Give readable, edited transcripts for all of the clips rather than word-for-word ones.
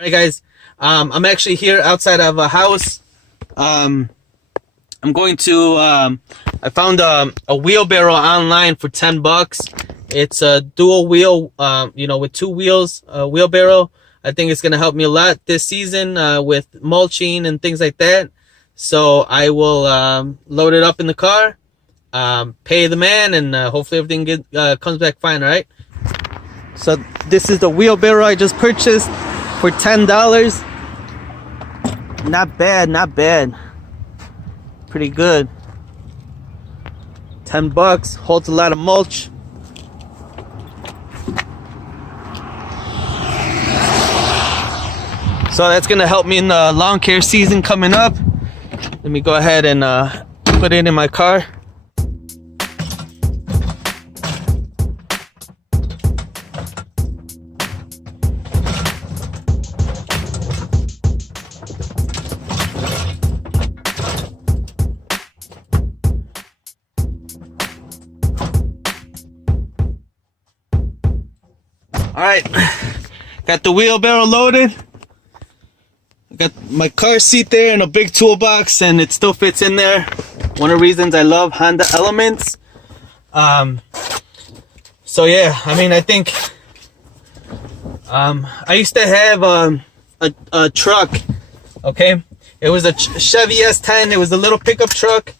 All right, guys. I'm actually here outside of a house. I'm going to. I found a wheelbarrow online for $10. It's a dual wheel, with two wheels, wheelbarrow. I think it's gonna help me a lot this season with mulching and things like that. So I will load it up in the car, pay the man, and hopefully everything comes back fine. All right. So this is the wheelbarrow I just purchased for $10. Not bad, not bad. Pretty good. $10, holds a lot of mulch. So that's gonna help me in the lawn care season coming up. Let me go ahead and put it in my car. All right, got the wheelbarrow loaded. I got my car seat there and a big toolbox, and it still fits in there. One of the reasons I love Honda Elements. So yeah, I mean, I think I used to have a truck. Okay, it was a Chevy S10. It was a little pickup truck,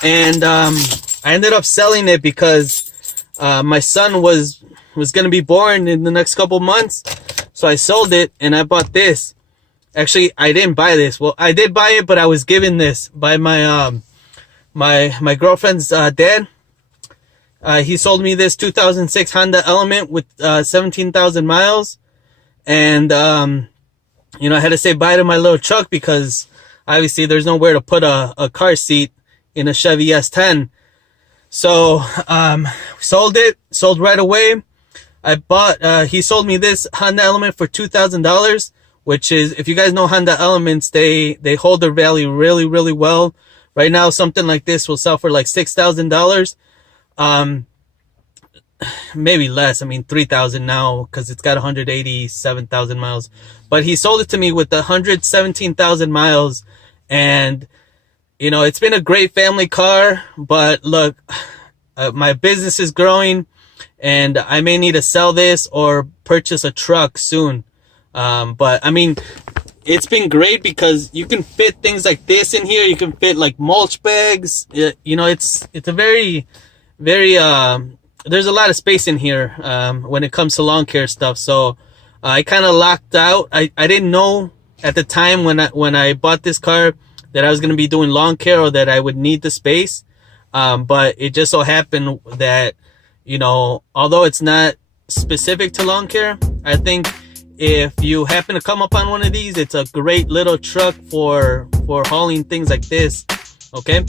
and I ended up selling it because my son was gonna be born in the next couple months. So I sold it and I bought this. Actually, I didn't buy this. Well, I did buy it, but I was given this by my my girlfriend's dad. He sold me this 2006 Honda Element with 17,000 miles, and I had to say bye to my little truck because obviously there's nowhere to put a car seat in a Chevy S10. So sold right away. I bought, he sold me this Honda Element for $2,000, which is, if you guys know Honda Elements, they hold their value really, really well. Right now, something like this will sell for like $6,000. Maybe less. I mean, $3,000 now because it's got 187,000 miles. But he sold it to me with 117,000 miles. And, it's been a great family car. But look, my business is growing, and I may need to sell this or purchase a truck soon. But I mean, it's been great because you can fit things like this in here. You can fit like mulch bags. It's a very, very, there's a lot of space in here, when it comes to lawn care stuff. So I kind of locked out. I didn't know at the time when I bought this car that I was going to be doing lawn care or that I would need the space. But it just so happened that, although it's not specific to lawn care, I think if you happen to come up on one of these, it's a great little truck for hauling things like this. Okay.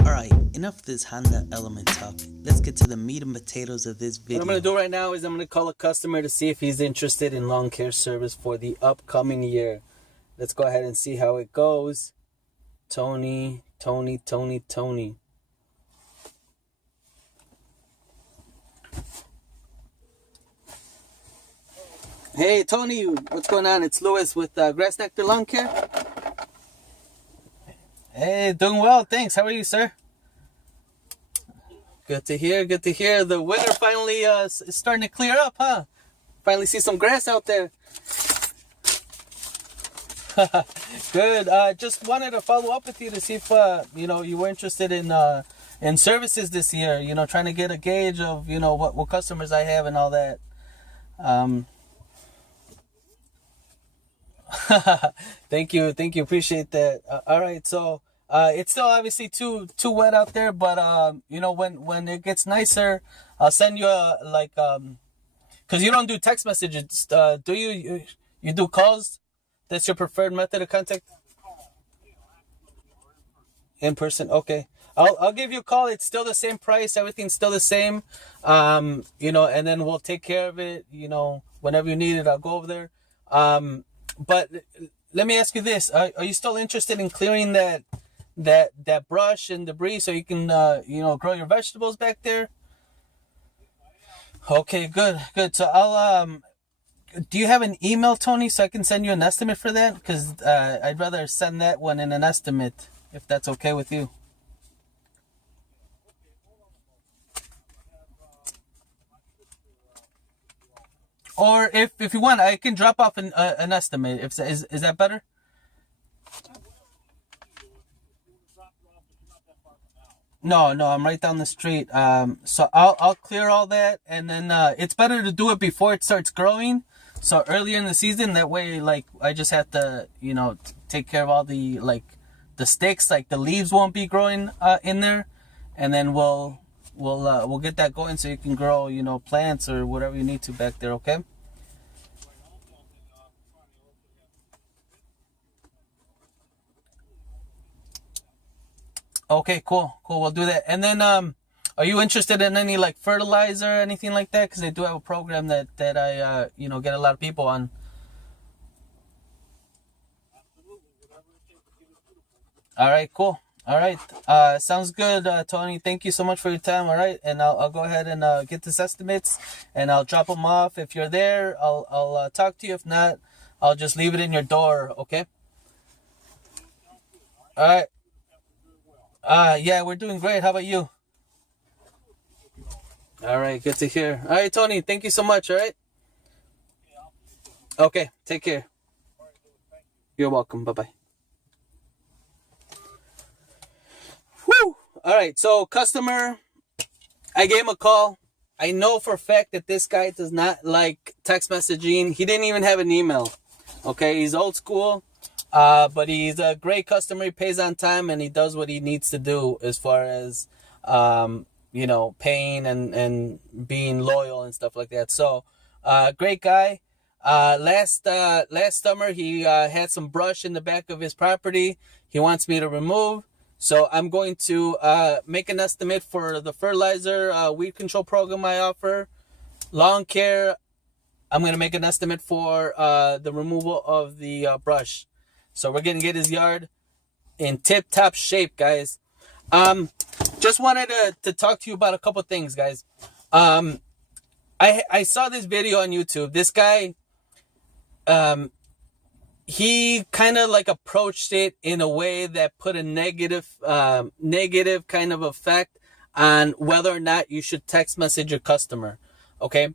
Alright, enough of this Honda Element talk. Let's get to the meat and potatoes of this video. What I'm going to do right now is I'm going to call a customer to see if he's interested in lawn care service for the upcoming year. Let's go ahead and see how it goes. Tony. Hey, Tony, what's going on? It's Louis with GrassNectar Lawn Care. Hey, doing well, thanks. How are you, sir? Good to hear, good to hear. The weather finally is starting to clear up, huh? Finally see some grass out there. Good. Just wanted to follow up with you to see if you were interested in services this year. Trying to get a gauge of what customers I have and all that. Thank you. Appreciate that. All right. So it's still obviously too wet out there, but when it gets nicer, I'll send you because you don't do text messages. Do you? You do calls? That's your preferred method of contact? In person, okay. I'll give you a call. It's still the same price. Everything's still the same. And then we'll take care of it. Whenever you need it, I'll go over there. But let me ask you this: Are you still interested in clearing that that brush and debris so you can grow your vegetables back there? Okay, good, good. So I'll do you have an email, Tony, so I can send you an estimate for that? Because I'd rather send that one in an estimate, if that's okay with you. Or if you want, I can drop off an estimate. If is that better? No, no, I'm right down the street. So I'll clear all that, and then it's better to do it before it starts growing. So earlier in the season, that way, like I just have to, take care of all the the sticks, like the leaves won't be growing in there, and then we'll get that going so you can grow, plants or whatever you need to back there. Okay. Okay, cool, cool. We'll do that. And then, are you interested in any like fertilizer or anything like that? Because they do have a program that I get a lot of people on. All right, cool. All right, sounds good, Tony. Thank you so much for your time. All right, and I'll go ahead and get this estimates, and I'll drop them off. If you're there, I'll talk to you. If not, I'll just leave it in your door. Okay. All right. Yeah, we're doing great. How about you? All right, good to hear. All right, Tony, thank you so much. All right. Okay, take care. You're welcome. Bye bye. Whew. All right, so customer, I gave him a call. I know for a fact that this guy does not like text messaging. He didn't even have an email. Okay, he's old school, but he's a great customer. He pays on time and he does what he needs to do as far as paying and being loyal and stuff like that. So, great guy. Last summer he had some brush in the back of his property. He wants me to remove. So I'm going to make an estimate for the fertilizer weed control program I offer. Lawn care, I'm going to make an estimate for the removal of the brush. So we're going to get his yard in tip-top shape, guys. Just wanted to talk to you about a couple things, guys. I saw this video on YouTube. This guy, he kind of like approached it in a way that put a negative kind of effect on whether or not you should text message your customer. Okay.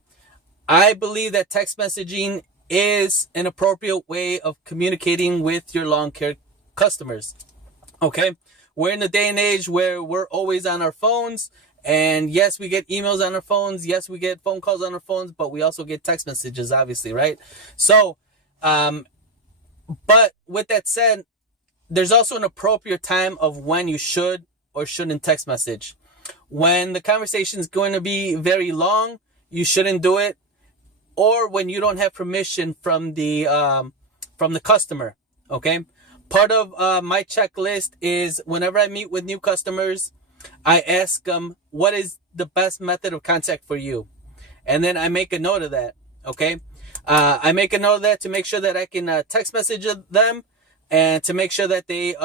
I believe that text messaging is an appropriate way of communicating with your lawn care customers. Okay. We're in the day and age where we're always on our phones. And yes, we get emails on our phones. Yes, we get phone calls on our phones, but we also get text messages, obviously, right? So, but with that said, there's also an appropriate time of when you should or shouldn't text message. When the conversation is going to be very long, you shouldn't do it. Or when you don't have permission from the customer. Okay. Part of my checklist is whenever I meet with new customers, I ask them what is the best method of contact for you, and then I make a note of that. Okay. I make a note of that to make sure that I can text message them and to make sure that they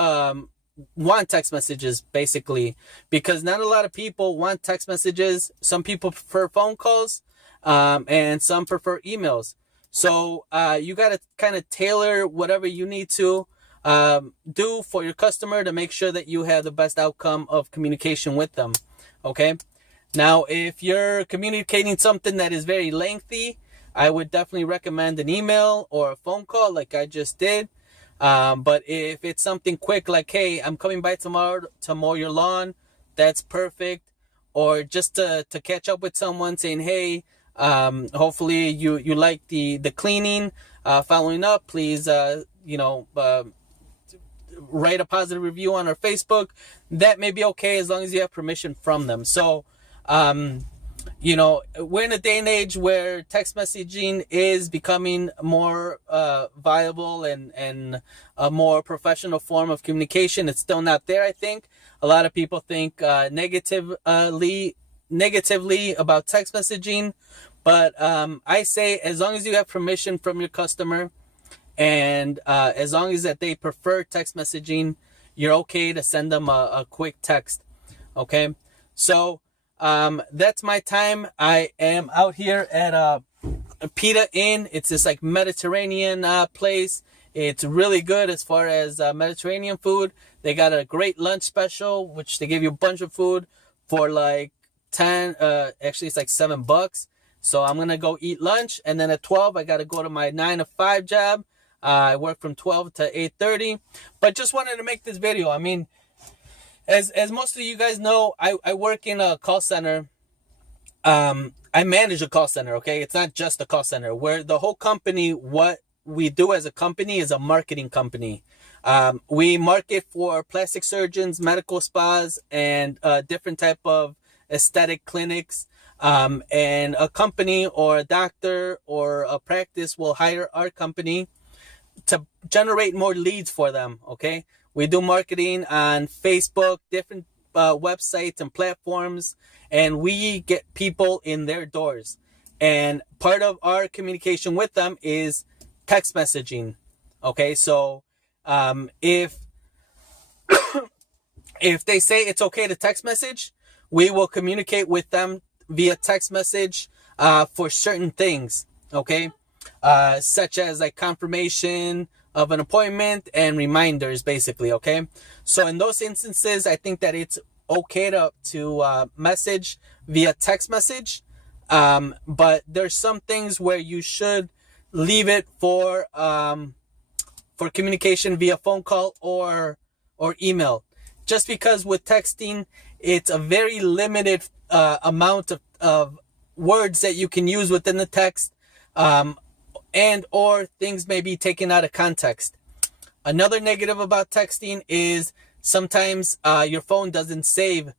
want text messages, basically, because not a lot of people want text messages. Some people prefer phone calls, and some prefer emails. So you got to kind of tailor whatever you need to do for your customer to make sure that you have the best outcome of communication with them. Okay. Now, if you're communicating something that is very lengthy, I would definitely recommend an email or a phone call like I just did. But if it's something quick, like, hey, I'm coming by tomorrow to mow your lawn, that's perfect. Or just to catch up with someone saying, hey, hopefully you like the cleaning, following up, please, write a positive review on our Facebook. That may be okay as long as you have permission from them. So, we're in a day and age where text messaging is becoming more viable and a more professional form of communication. It's still not there, I think. A lot of people think negatively about text messaging, but I say as long as you have permission from your customer and as long as that they prefer text messaging, you're okay to send them a quick text. Okay, so that's my time. I am out here at a Pita Inn. It's this like Mediterranean place. It's really good as far as Mediterranean food. They got a great lunch special, which they give you a bunch of food for like 10, actually it's like $7. So I'm gonna go eat lunch, and then at 12 I gotta go to my 9 to 5 job. I work from 12 to 8:30. But just wanted to make this video. I mean, as most of you guys know, I work in a call center. I manage a call center, okay? It's not just a call center. Where the whole company, what we do as a company is a marketing company. We market for plastic surgeons, medical spas, and different type of aesthetic clinics. And a company or a doctor or a practice will hire our company to generate more leads for them, okay? We do marketing on Facebook, different websites and platforms, and we get people in their doors. And part of our communication with them is text messaging. Okay, so if they say it's okay to text message, we will communicate with them via text message for certain things. Okay, such as like confirmation of an appointment and reminders, basically. Okay, so in those instances, I think that it's okay to message via text message, but there's some things where you should leave it for communication via phone call or email, just because with texting it's a very limited amount of words that you can use within the text, and or things may be taken out of context. Another negative about texting is sometimes your phone doesn't save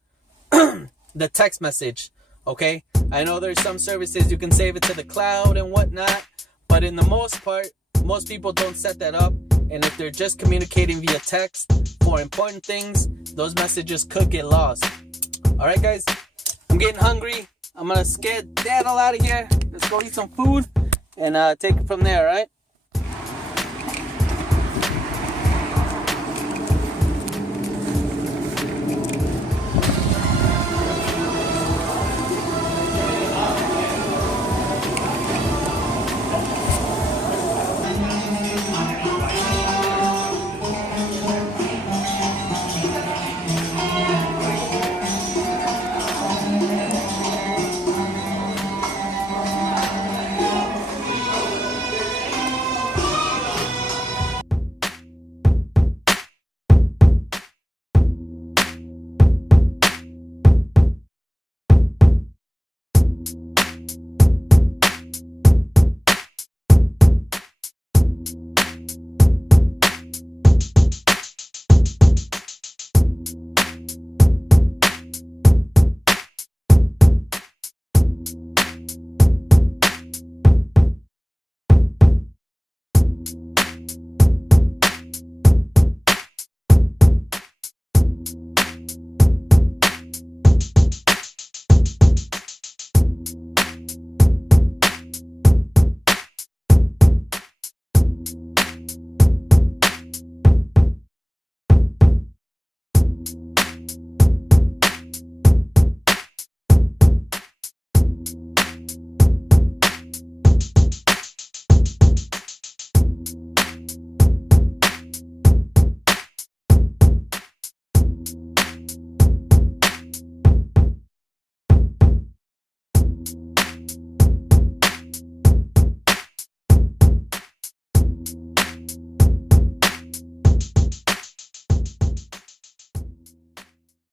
the text message. Okay, I know there's some services you can save it to the cloud and whatnot, but in the most part, most people don't set that up. And if they're just communicating via text for important things, those messages could get lost. All right, guys, I'm getting hungry. I'm gonna skedaddle out of here. Let's go eat some food and take it from there. All right.